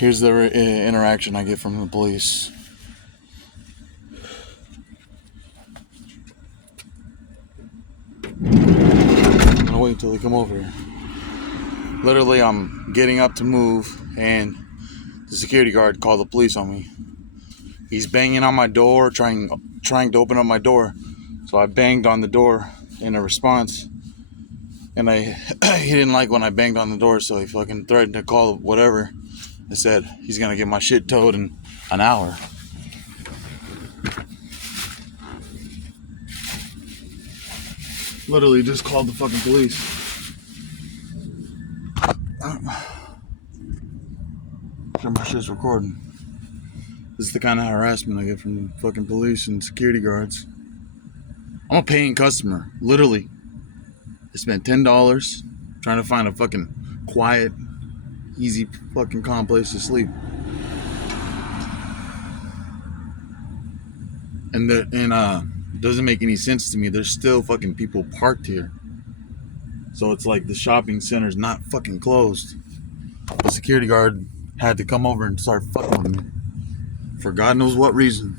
Here's the interaction I get from the police. I'm gonna wait until they come over here. Literally, I'm getting up to move, and the security guard called the police on me. He's banging on my door, trying to open up my door. So I banged on the door in a response, and he didn't like when I banged on the door, so he fucking threatened to call whatever. I said he's gonna get my shit towed in an hour. Literally just called the fucking police. Sure, my shit's recording. This is the kind of harassment I get from the fucking police and security guards. I'm a paying customer, literally. I spent $10 trying to find a fucking quiet, easy fucking calm place to sleep. And it doesn't make any sense to me. There's still fucking people parked here. So it's like the shopping center's not fucking closed. The security guard had to come over and start fucking with me. For God knows what reason.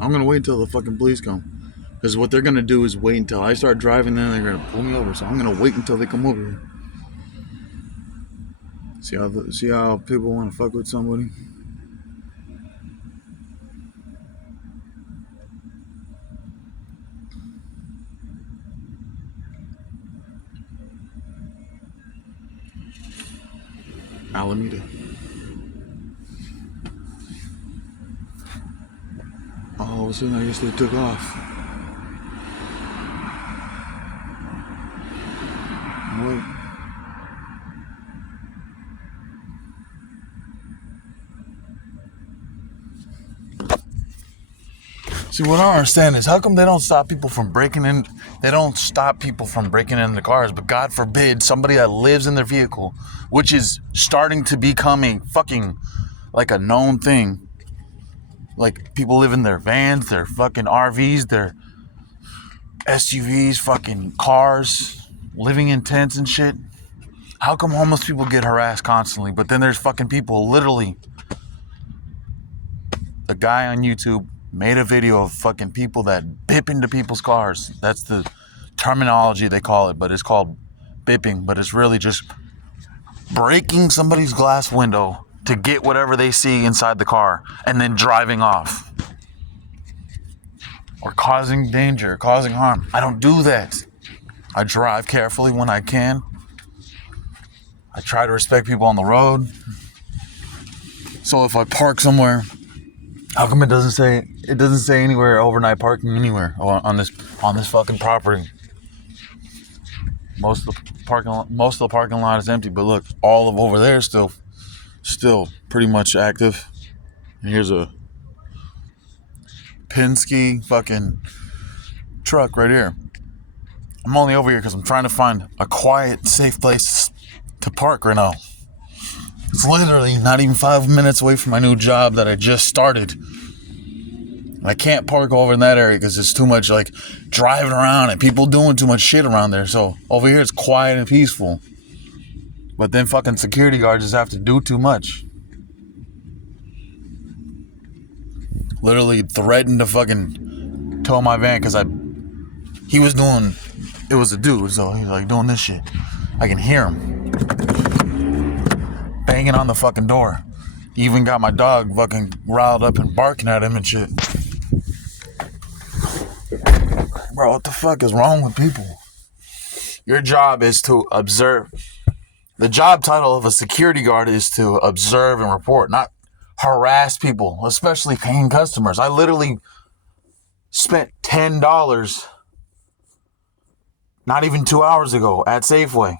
I'm gonna wait until the fucking police come. Because what they're gonna do is wait until I start driving, then they're gonna pull me over. So I'm gonna wait until they come over here. See how people want to fuck with somebody? Alameda. All of a sudden, I guess they took off. Wait. See, what I don't understand is how come they don't stop people from breaking in? They don't stop people from breaking into cars, but God forbid somebody that lives in their vehicle, which is starting to become a fucking like a known thing. Like people live in their vans, their fucking RVs, their SUVs, fucking cars, living in tents and shit. How come homeless people get harassed constantly, but then there's fucking people literally. A guy on YouTube made a video of fucking people that bip into people's cars. That's the terminology they call it, but it's called bipping, but it's really just breaking somebody's glass window to get whatever they see inside the car and then driving off. Or causing danger, causing harm. I don't do that. I drive carefully when I can. I try to respect people on the road. So if I park somewhere, how come it doesn't say anywhere overnight parking anywhere on this fucking property? Most of the parking lot is empty, but look, all of over there is still pretty much active. And here's a Penske fucking truck right here. I'm only over here because I'm trying to find a quiet, safe place to park right now. It's literally not even 5 minutes away from my new job that I just started. I can't park over in that area because it's too much like driving around and people doing too much shit around there. So over here it's quiet and peaceful. But then fucking security guards just have to do too much. Literally threatened to fucking tow my van because it was a dude, so he's like doing this shit. I can hear him banging on the fucking door. Even got my dog fucking riled up and barking at him and shit. Bro, what the fuck is wrong with people? Your job is to observe. The job title of a security guard is to observe and report, not harass people, especially paying customers. I literally spent $10 not even 2 hours ago at Safeway.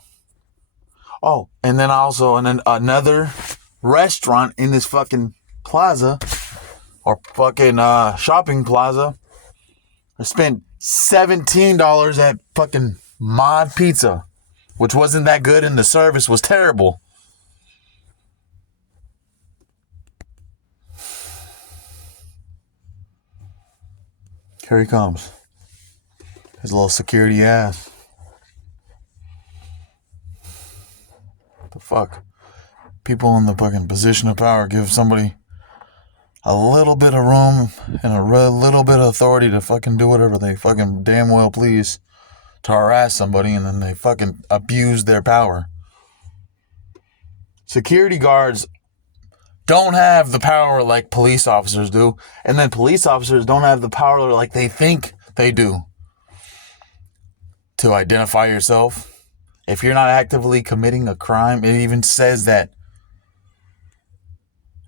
Oh, and then another restaurant in this fucking plaza or fucking shopping plaza. I spent $17 at fucking Mod Pizza, which wasn't that good and the service was terrible. Here he comes. His little security ass. fuck? People in the fucking position of power give somebody a little bit of room and a little bit of authority to fucking do whatever they fucking damn well please to harass somebody, and then they fucking abuse their power. Security guards don't have the power like police officers do, and then police officers don't have the power like they think they do to identify yourself. If you're not actively committing a crime, it even says that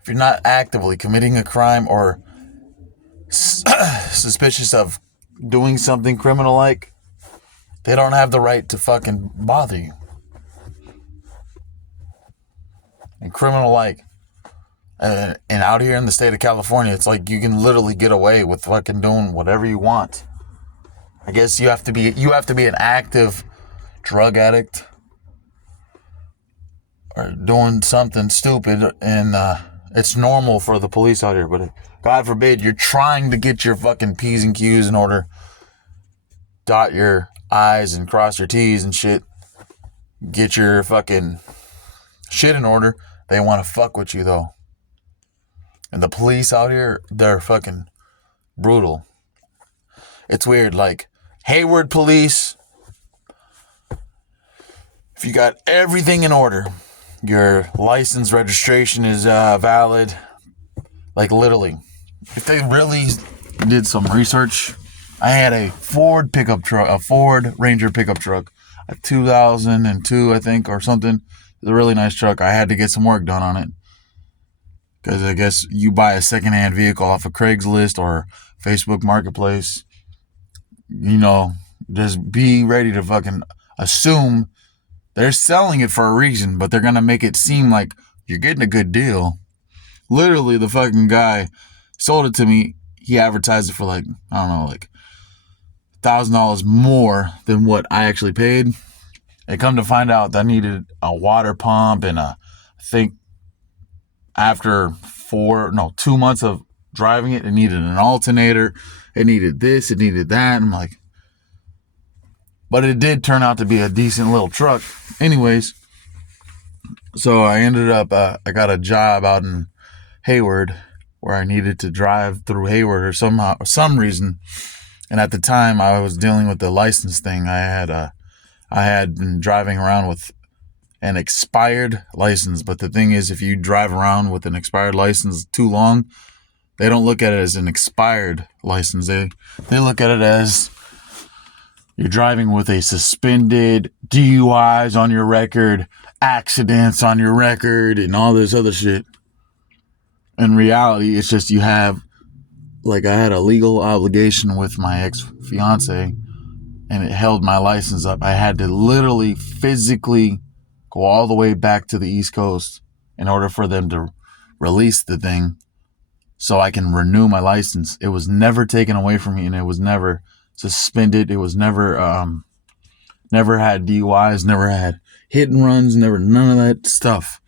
if you're not actively committing a crime or suspicious of doing something criminal-like, they don't have the right to fucking bother you. And criminal-like, and out here in the state of California, it's like you can literally get away with fucking doing whatever you want. I guess you have to be an active drug addict or doing something stupid, and it's normal for the police out here. But God forbid you're trying to get your fucking P's and Q's in order, dot your I's and cross your T's and shit, get your fucking shit in order. They want to fuck with you though. And the police out here, they're fucking brutal. It's weird, like Hayward police, if you got everything in order, your license registration is valid, like literally, if they really did some research, I had a Ford Ranger pickup truck, a 2002, I think, or something. It's a really nice truck. I had to get some work done on it. Because I guess you buy a secondhand vehicle off of Craigslist or Facebook Marketplace, you know, just be ready to fucking assume they're selling it for a reason, but they're going to make it seem like you're getting a good deal. Literally, the fucking guy sold it to me. He advertised it for like, I don't know, like $1,000 more than what I actually paid. And come to find out, that needed a water pump and I think after 2 months of driving it, it needed an alternator. It needed this, it needed that. I'm like, but it did turn out to be a decent little truck. Anyways, so I ended up, I got a job out in Hayward where I needed to drive through Hayward or some reason. And at the time I was dealing with the license thing. I had been driving around with an expired license, but the thing is, if you drive around with an expired license too long, they don't look at it as an expired license. They look at it as you're driving with a suspended DUIs on your record, accidents on your record, and all this other shit. In reality, it's just you have, like, I had a legal obligation with my ex-fiance, and it held my license up. I had to literally physically go all the way back to the East Coast in order for them to release the thing so I can renew my license. It was never taken away from me, and it was never suspended. It was never had DUIs, never had hit and runs, none of that stuff.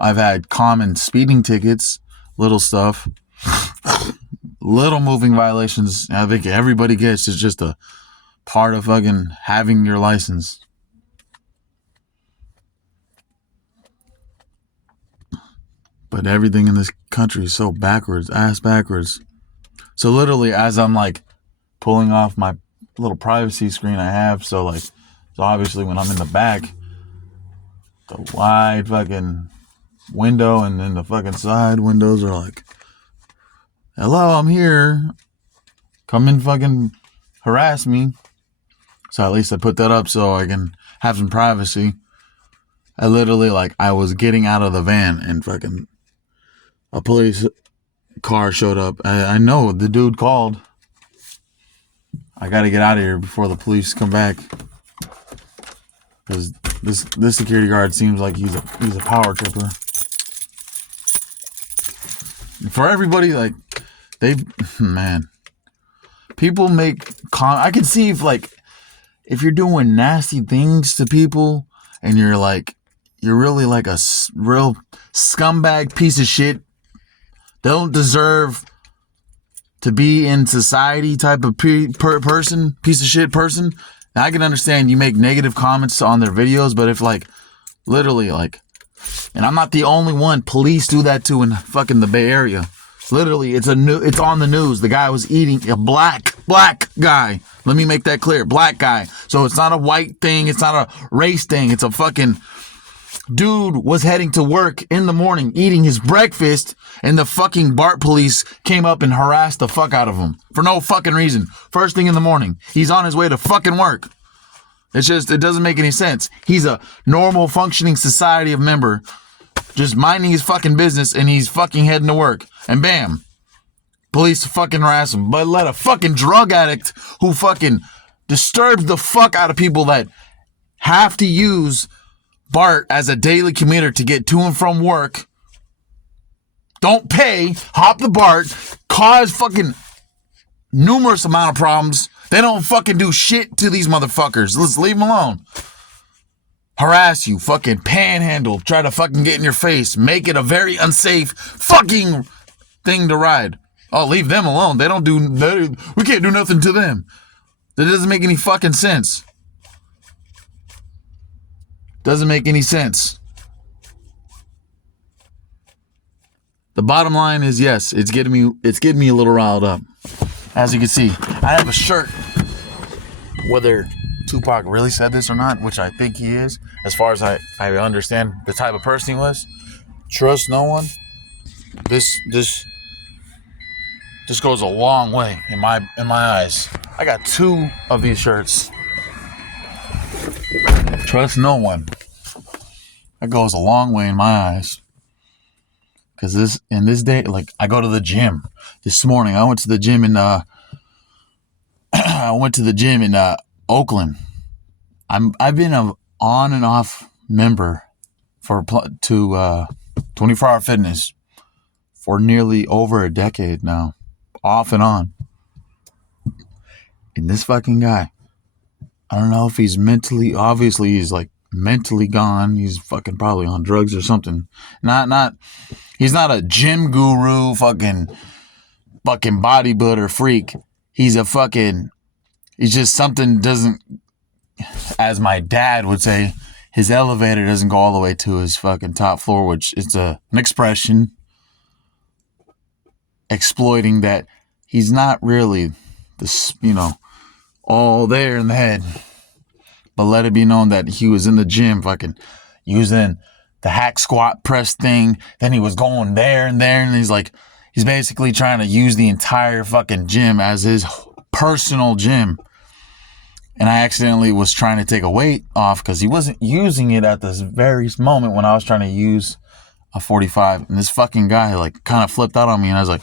I've had common speeding tickets, little stuff, little moving violations. I think everybody gets. It's just a part of fucking having your license. But everything in this country is so backwards, ass backwards. So literally, as I'm like pulling off my little privacy screen I have, so obviously when I'm in the back, the wide fucking window and then the fucking side windows are like, hello, I'm here. Come and fucking harass me. So at least I put that up so I can have some privacy. I literally, I was getting out of the van and fucking a police car showed up. I know the dude called. I got to get out of here before the police come back. Because this security guard seems like he's a power tripper. For everybody, man. People make I can see if you're doing nasty things to people and you're really like a real scumbag piece of shit, don't deserve to be in society type of person, piece of shit person. Now, I can understand you make negative comments on their videos, but if literally And I'm not the only one. Police do that too in fucking the Bay Area. Literally, it's on the news. The guy was eating a black guy. Let me make that clear. Black guy. So it's not a white thing. It's not a race thing. It's a fucking dude was heading to work in the morning, eating his breakfast, and the fucking BART police came up and harassed the fuck out of him for no fucking reason. First thing in the morning. He's on his way to fucking work. It's just, it doesn't make any sense. He's a normal functioning society of member, just minding his fucking business, and he's fucking heading to work. And bam, police fucking harass him. But let a fucking drug addict who fucking disturbs the fuck out of people that have to use BART as a daily commuter to get to and from work, don't pay, hop the BART, cause fucking numerous amount of problems. They don't fucking do shit to these motherfuckers. Let's leave them alone. Harass you, fucking panhandle, try to fucking get in your face, make it a very unsafe fucking thing to ride. Oh, leave them alone. We can't do nothing to them. That doesn't make any fucking sense. Doesn't make any sense. The bottom line is, yes, it's getting me a little riled up. As you can see, I have a shirt. Whether Tupac really said this or not, which I think he is, as far as I understand the type of person he was. Trust no one. This goes a long way in my eyes. I got 2 of these shirts. Trust no one. That goes a long way in my eyes. Because in this day, like, I go to the gym. This morning, I went to the gym in Oakland. I've been an on and off member to 24 Hour Fitness for nearly over a decade now, off and on. And this fucking guy, I don't know if he's obviously he's like mentally gone. He's fucking probably on drugs or something. He's not a gym guru, fucking bodybuilder freak. He's just something doesn't, as my dad would say, his elevator doesn't go all the way to his fucking top floor, which is an expression exploiting that he's not really this, all there in the head. But let it be known that he was in the gym fucking using the hack squat press thing. Then he was going there and there. And he's basically trying to use the entire fucking gym as his personal gym. And I accidentally was trying to take a weight off because he wasn't using it at this very moment when I was trying to use a 45. And this fucking guy kind of flipped out on me. And I was like,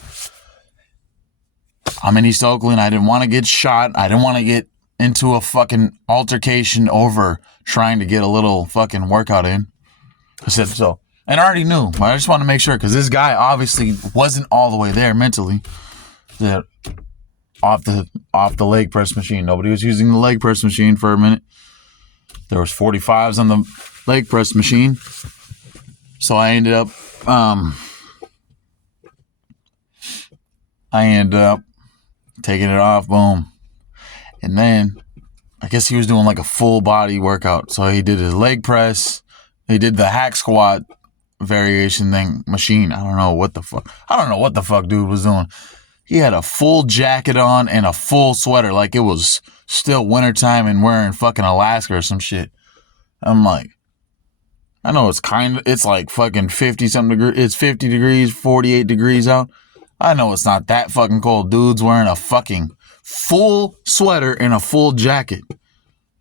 I'm in East Oakland. I didn't want to get shot. I didn't want to get into a fucking altercation over trying to get a little fucking workout in. I said so. And I already knew. But I just want to make sure because this guy obviously wasn't all the way there mentally. Yeah. Off the leg press machine. Nobody was using the leg press machine for a minute. There was 45s on the leg press machine. So I ended up taking it off, boom. And then I guess he was doing like a full body workout. So he did his leg press, he did the hack squat variation thing machine. I don't know what the fuck dude was doing. He had a full jacket on and a full sweater like it was still wintertime and wearing fucking Alaska or some shit. I'm like, I know it's like fucking 50 something degrees. It's 50 degrees, 48 degrees out. I know it's not that fucking cold. Dude's wearing a fucking full sweater and a full jacket.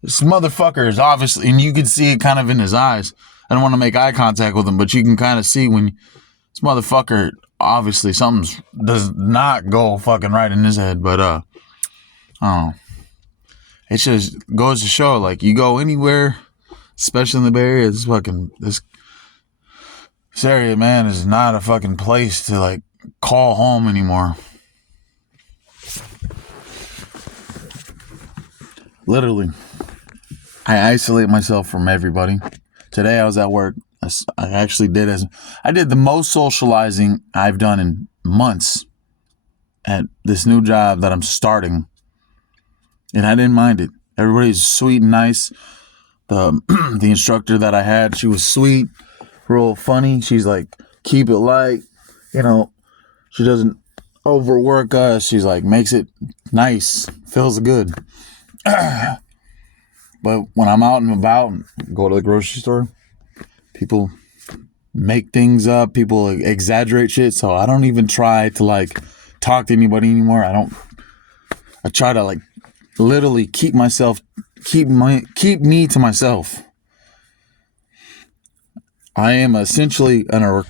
This motherfucker is obviously, and you can see it kind of in his eyes. I don't want to make eye contact with him, but you can kind of see when this motherfucker, obviously something does not go fucking right in his head. But I don't know. It just goes to show, like, you go anywhere, especially in the Bay Area, this area, man, is not a fucking place to like call home anymore. Literally, I isolate myself from everybody. Today I was at work. I did the most socializing I've done in months at this new job that I'm starting. And I didn't mind it. Everybody's sweet and nice. The instructor that I had, she was sweet. real funny. She's like, keep it light, you know. She doesn't overwork us. She's like, makes it nice, feels good. But when I'm out and about, go to the grocery store, people make things up. People exaggerate shit. So I don't even try to like talk to anybody anymore. I try to like literally keep me to myself. I am essentially a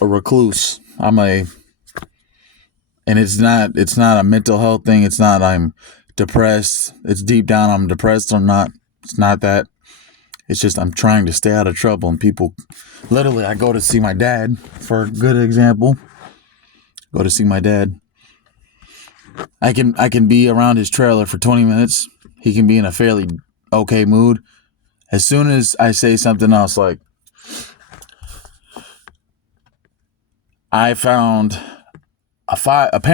recluse. And it's not a mental health thing. It's not I'm depressed. It's deep down I'm depressed or not. It's not that. It's just I'm trying to stay out of trouble. And people, literally, I go to see my dad, for a good example. Go to see my dad. I can be around his trailer for 20 minutes. He can be in a fairly okay mood. As soon as I say something else, like, I found a $500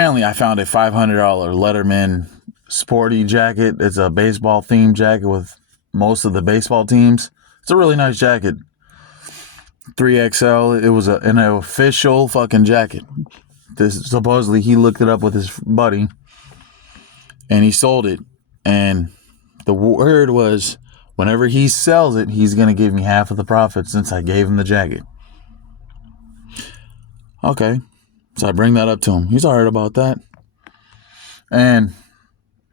Letterman sporty jacket. It's a baseball themed jacket with most of the baseball teams. It's a really nice jacket. 3XL. It was an official fucking jacket. Supposedly he looked it up with his buddy and he sold it. And the word was, whenever he sells it, he's going to give me half of the profit since I gave him the jacket. Okay. So I bring that up to him. He's all right about that. And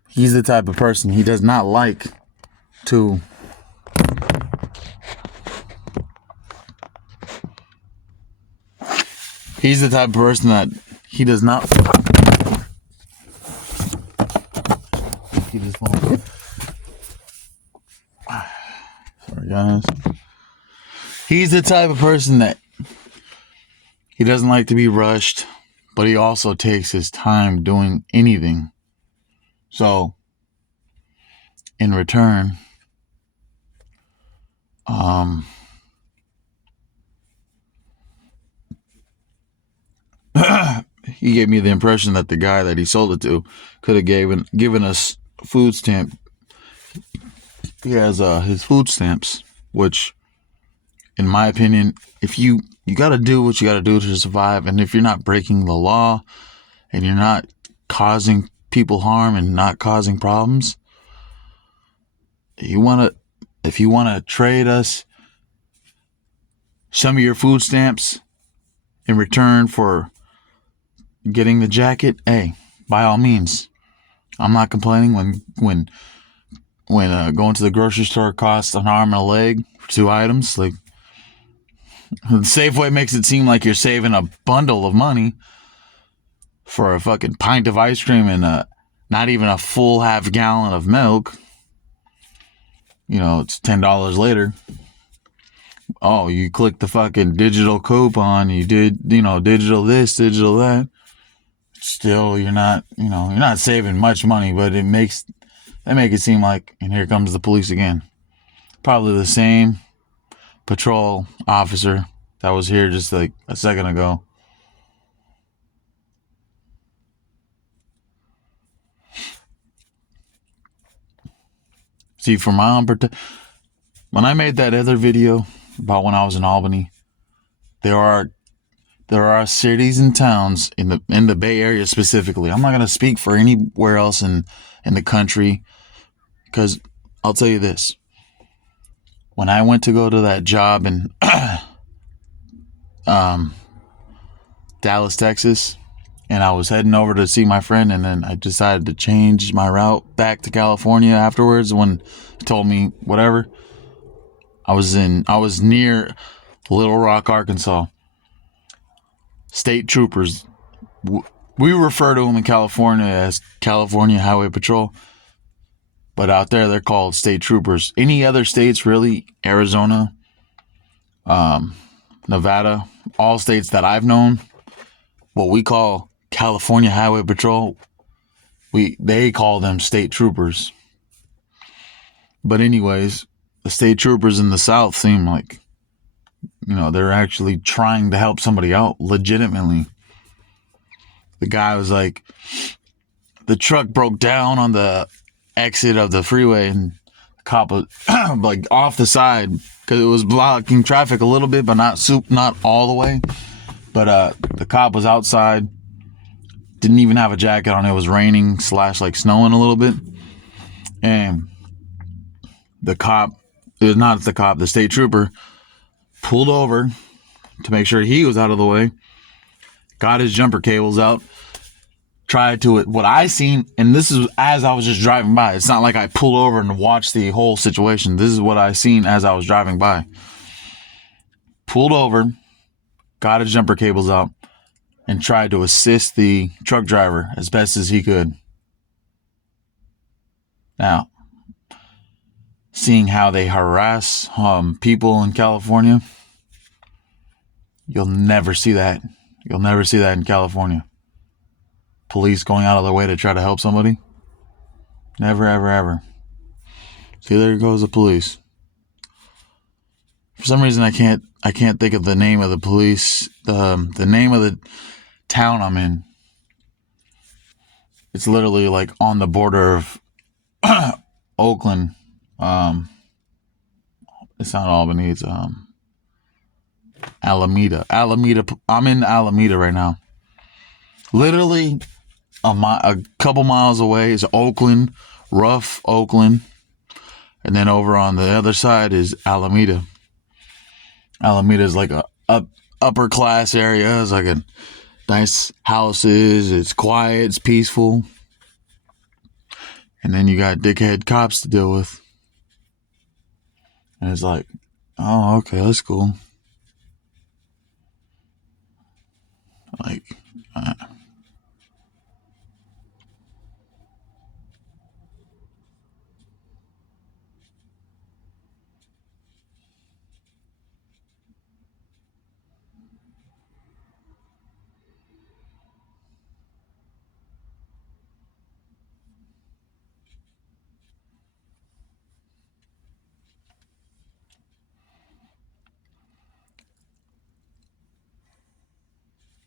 he's the type of person, he does not like to he's the type of person that he does not sorry guys. He's the type of person that he doesn't like to be rushed, but he also takes his time doing anything. So in return, he gave me the impression that the guy that he sold it to could have given us food stamp. He has his food stamps, which, in my opinion, if you got to do what you got to do to survive, and if you're not breaking the law, and you're not causing people harm and not causing problems, if you want to trade us some of your food stamps in return for getting the jacket, hey, by all means. I'm not complaining when going to the grocery store costs an arm and a leg for 2 items. Like, Safeway makes it seem like you're saving a bundle of money for a fucking pint of ice cream and not even a full half gallon of milk. You know, it's $10 later. Oh, you click the fucking digital coupon. You did, digital this, digital that. Still, you're not saving much money, but they make it seem like, and here comes the police again. Probably the same patrol officer that was here just like a second ago. See, for my own when I made that other video about when I was in Albany, there are cities and towns in the Bay Area specifically. I'm not gonna speak for anywhere else in the country, because I'll tell you this. When I went to go to that job in Dallas, Texas, and I was heading over to see my friend, and then I decided to change my route back to California afterwards when he told me whatever. I was near Little Rock, Arkansas. State troopers. We refer to them in California as California Highway Patrol, but out there they're called state troopers. Any other states, really, Arizona, Nevada, all states that I've known, what we call California Highway Patrol, they call them state troopers. But anyways, the state troopers in the South seem like, they're actually trying to help somebody out legitimately. The guy was like, the truck broke down on the exit of the freeway, and the cop was like off the side, because it was blocking traffic a little bit, but not all the way. But the cop was outside, didn't even have a jacket on. It was raining / like snowing a little bit, and the cop, it was not the cop, the state trooper, pulled over to make sure he was out of the way, got his jumper cables out, tried to it. What I seen, and this is as I was just driving by. It's not like I pulled over and watched the whole situation. This is what I seen as I was driving by. Pulled over, got his jumper cables out, and tried to assist the truck driver as best as he could. Now, seeing how they harass people in California, you'll never see that. You'll never see that in California. Police going out of their way to try to help somebody. Never, ever, ever. See, there goes the police. For some reason, I can't think of the name of the police. The name of the town I'm in. It's literally like on the border of Oakland. It's not Albany. It's Alameda. I'm in Alameda right now. Literally a couple miles away is Oakland, rough Oakland, and then over on the other side is Alameda. Alameda is like a upper class area. It's like a nice houses. It's quiet. It's peaceful. And then you got dickhead cops to deal with. And it's like, oh, okay, that's cool. Like,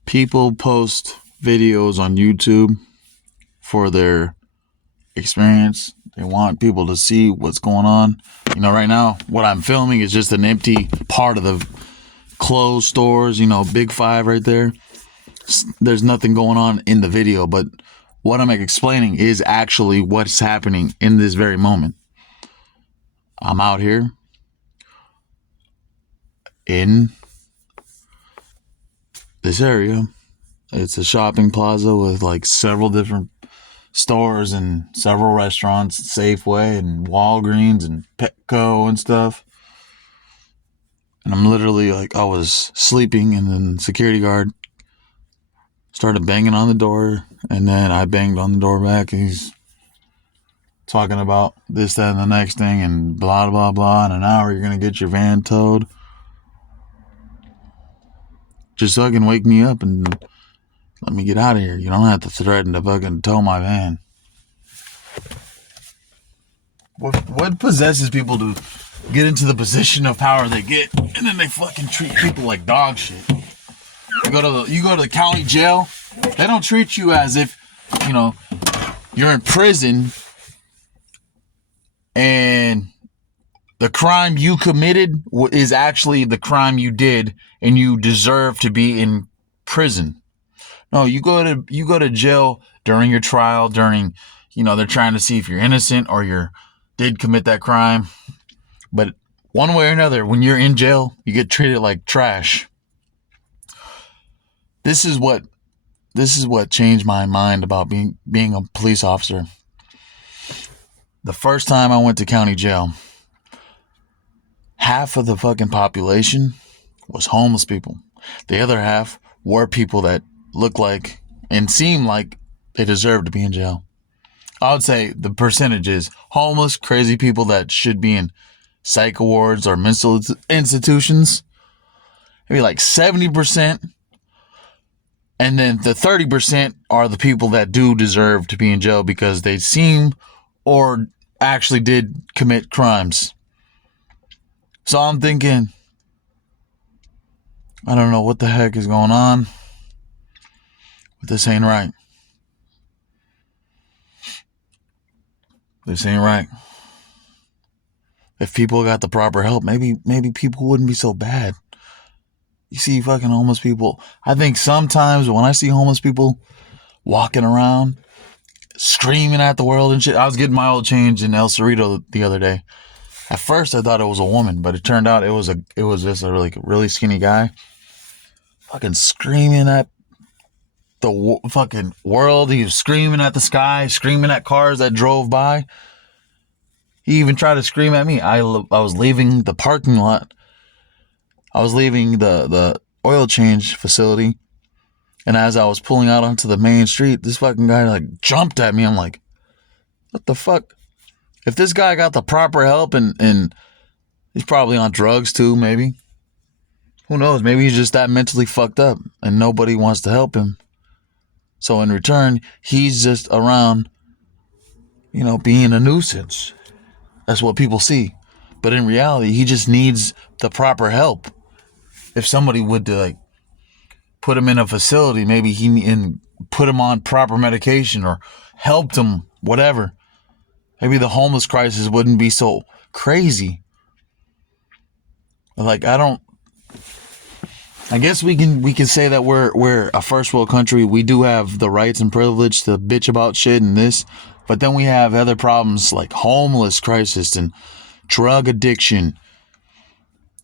people post videos on YouTube for their experience. They want people to see what's going on. You know, right now, what I'm filming is just an empty part of the closed stores, Big Five right there. There's nothing going on in the video, but what I'm explaining is actually what's happening in this very moment. I'm out here in this area. It's a shopping plaza with like several different stores and several restaurants, Safeway and Walgreens and Petco and stuff. And I'm literally like, I was sleeping, and then security guard started banging on the door, and then I banged on the door back, and he's talking about this, that, and the next thing, and blah, blah, blah. In an hour, you're going to get your van towed. Just so I can wake me up and let me get out of here. You don't have to threaten to fucking tow my van. What possesses people to get into the position of power they get, and then they fucking treat people like dog shit? You go to the county jail, they don't treat you as if, you're in prison and the crime you committed is actually the crime you did and you deserve to be in prison. No, you go to jail during your trial, they're trying to see if you're innocent or you did commit that crime. But one way or another, when you're in jail, you get treated like trash. This is what changed my mind about being a police officer. The first time I went to county jail, half of the fucking population was homeless people. The other half were people that look like and seem like they deserve to be in jail. I would say the percentage is homeless, crazy people that should be in psych wards or mental institutions. Maybe like 70%. And then the 30% are the people that do deserve to be in jail because they seem or actually did commit crimes. So I'm thinking, I don't know what the heck is going on, but this ain't right. This ain't right. If people got the proper help, maybe people wouldn't be so bad. You see fucking homeless people. I think sometimes when I see homeless people walking around screaming at the world and shit. I was getting my oil change in El Cerrito the other day. At first I thought it was a woman, but it turned out it was just a really skinny guy fucking screaming at the fucking world. He was screaming at the sky, screaming at cars that drove by. He even tried to scream at me. I was leaving the parking lot. I was leaving the oil change facility. And as I was pulling out onto the main street, this fucking guy like jumped at me. I'm like, what the fuck? If this guy got the proper help and he's probably on drugs too, maybe. Who knows? Maybe he's just that mentally fucked up and nobody wants to help him. So in return, he's just around, being a nuisance. That's what people see. But in reality, he just needs the proper help. If somebody would put him in a facility, maybe and put him on proper medication or helped him, whatever, maybe the homeless crisis wouldn't be so crazy. I guess we can say that we're a first world country. We do have the rights and privilege to bitch about shit and this, but then we have other problems like homeless crisis and drug addiction.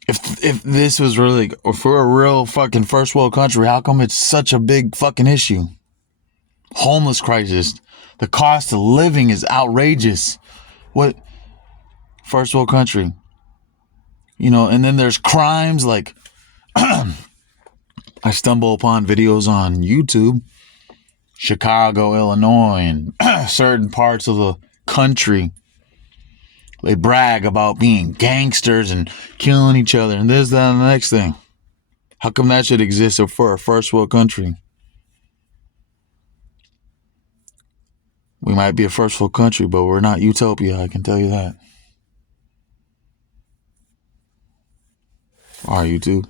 If this was really, if we're a real fucking first world country, how come it's such a big fucking issue? Homeless crisis. The cost of living is outrageous. What? First world country. And then there's crimes like I stumble upon videos on YouTube, Chicago, Illinois, and certain parts of the country. They brag about being gangsters and killing each other and this, that, and the next thing. How come that should exist for a first world country? We might be a first world country, but we're not utopia, I can tell you that. All right, YouTube.